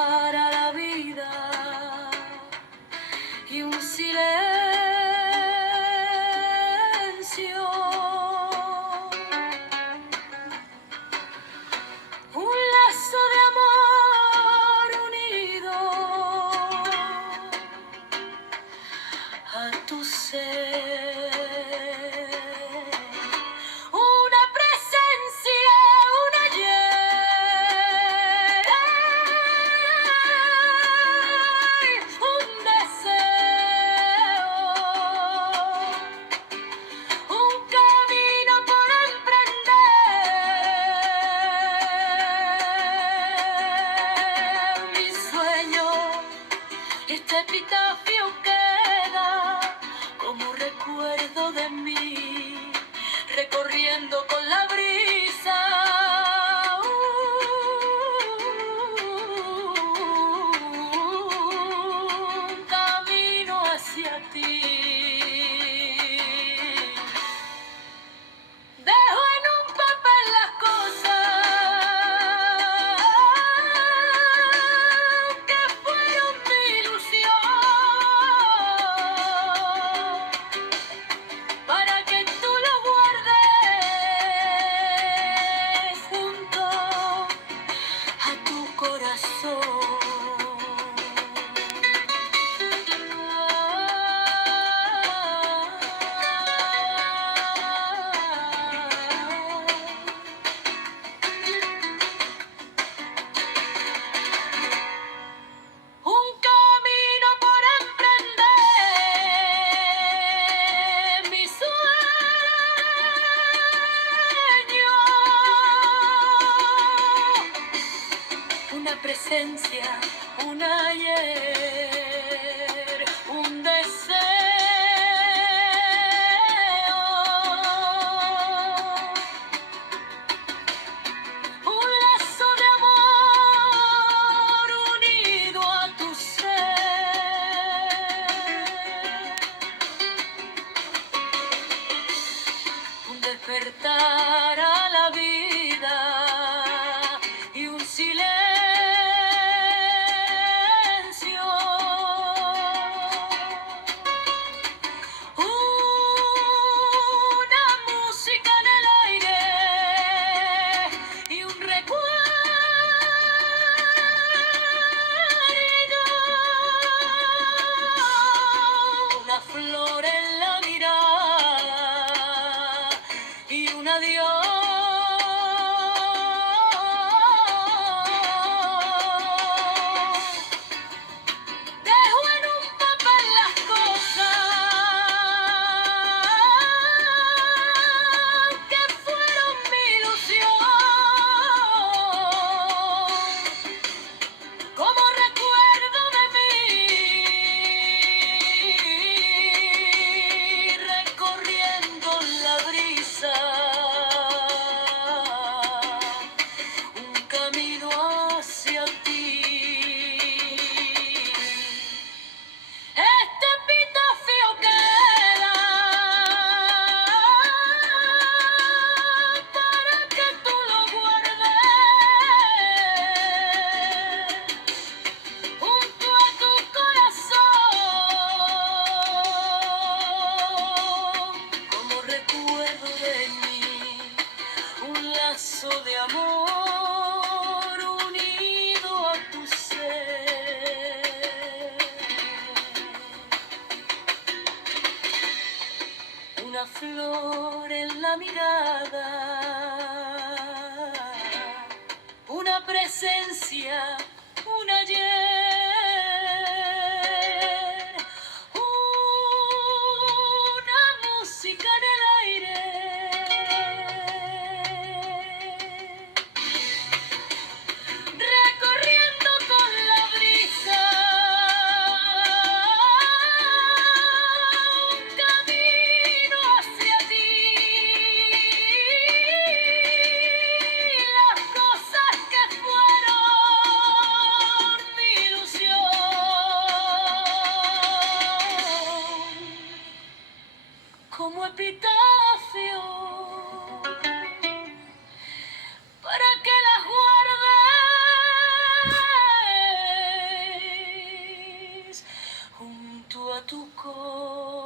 a la vida y un silencio, un lazo de amor unido a tu ser, una presencia, un ayer, un deseo, un camino por emprender, mi sueño, este epitafio queda como recuerdo de mí, recorriendo con la brisa un camino hacia ti. Dejo en un papel las cosas que fueron mi ilusión, para que tú lo guardes junto a tu corazón. Un camino por emprender, mi sueño, una presencia, un ayer, un deseo, un lazo de amor unido a tu ser, un despertar a la vida y un silencio, una música en el aire y un recuerdo, una flor en la mirada y un adiós. Dejo en un papel las cosas que fueron mi ilusión, como recuerdo de mí, recorriendo la brisa un camino hacia ti. Este epitafio queda para que tú lo guardes junto a tu corazón, como recuerdo de mí, un lazo de amor unido a tu ser, una flor en la mirada, una presencia, un ayer, una música en el aire, recorriendo con la brisa un camino hacia ti. Las cosas que fueron corazón.